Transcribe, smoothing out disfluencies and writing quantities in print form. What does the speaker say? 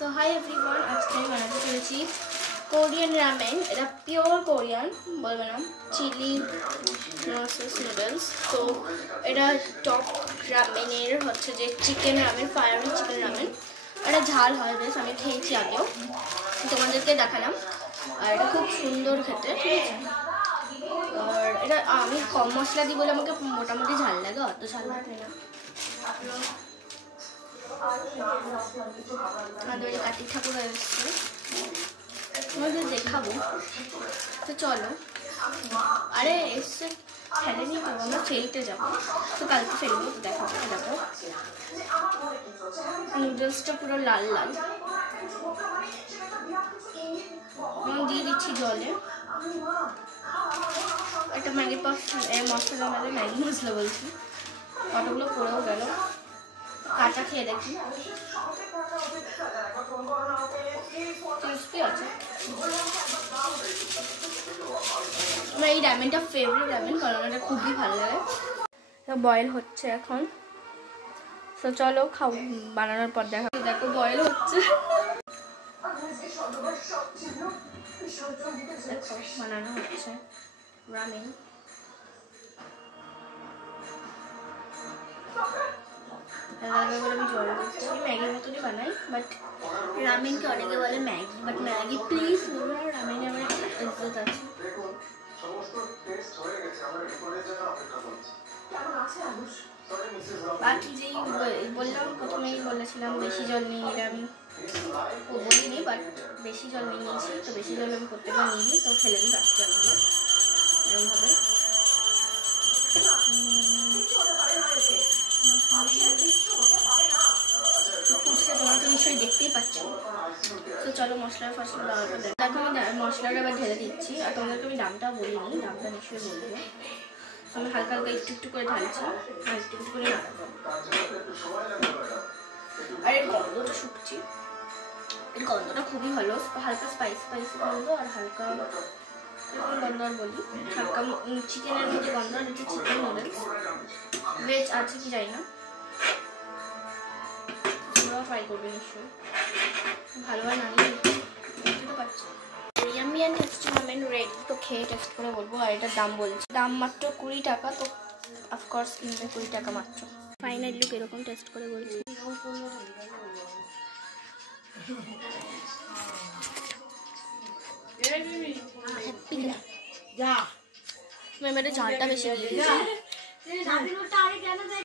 So hi everyone, আজকে আমি বানাতে চলেছি কোরিয়ান রামেন। এটা পিওর কোরিয়ান, বলবো না চিলি নসেস নুডলস। তো এটা টপ রামেনের হচ্ছে যে chicken ramen, fiery chicken ramen. এটা ঝাল হয় বেশ, আমি খেয়েছি আগেও, তোমাদেরকে দেখালাম। আর এটা খুব সুন্দর খেতে, ঠিক আছে। আর এটা আমি কম মশলা দিই বলে আমাকে মোটামুটি ঝাল লাগে, অত ঝাল লাগে না। আমাদের কার্তিক ঠাকুর এসছে, তোমাদের দেখাবো। তো চলো, আরে এসছে ফেলেনি তো, আমরা ফেলতে যাবো, তো কালকে ফেলবো, তো দেখাবো। দেখো নুডলসটা পুরো লাল লাল, দিয়ে দিচ্ছি জলে। একটা ম্যাগি মশলা, মানে ম্যাগি মশলা বলছি, কতগুলো পড়েও গেল। কাঁচা খেয়ে দেখি, আছে। আমার এই রামেনটা ফেভারিট রামেন, কারণ এটা খুবই ভালো লাগে। বয়েল হচ্ছে এখন, তো চলো খাও, বানানোর পর দেখা। দেখো বয়েল হচ্ছে, দেখো বানানো হচ্ছে রামেন। আমি জল দিচ্ছি, ম্যাগির মতনই বানাই, বাট রামেনকে অনেকে বলে ম্যাগি, বাট ম্যাগি প্লিজ বলবো না, রামেনে আমার ইজ্জত আছে। বাকি যেই বললাম, প্রথমেই বলেছিলাম বেশি জল নিয়ে নিলে, আমি বলিনি, বাট বেশি জল নিয়ে নিয়েছি। তো বেশি জল আমি প্রত্যেকবার নিয়ে নিই, তো ফেলে দিই বাকি জলগুলো এরকমভাবে। তোমরা তো নিশ্চয়ই দেখতেই পাচ্ছ। তো চলো মশলার ফসলা দেওয়াটা দেখো। আমি মশলাটা আবার ঢেলে দিচ্ছি, আর তোমাদেরকে আমি দামটা বলিনি, দামটা নিশ্চয়ই বলবো। আমি হালকা হালকা একটু একটু করে ঢালছি, আর একটু একটু করে নাড়াবো। আর এর গন্ধটা শুকছি, এর গন্ধটা খুবই ভালো, হালকা স্পাইসি স্পাইসি গন্ধ, আর হালকা এরকম গন্ধ। আর বলি হালকা চিকেনের মধ্যে গন্ধ, আর হচ্ছে চিকেন নুডলস। ভেজ আছে কি জানি না, তোমরাও ট্রাই করবে নিশ্চয়ই, ভালো হয় না বুঝতে পারছি। Yummy and tasty ramen ready, তো খেয়ে টেস্ট করে বলবো। আর এটার দাম বলছি, দাম মাত্র 20 টাকা, তো অফকোর্স কিনবে 20 টাকা মাত্র। ফাইনাল লুক এরকম, টেস্ট করে বলছি। ঝালটা বেশি দিয়ে দিয়েছি।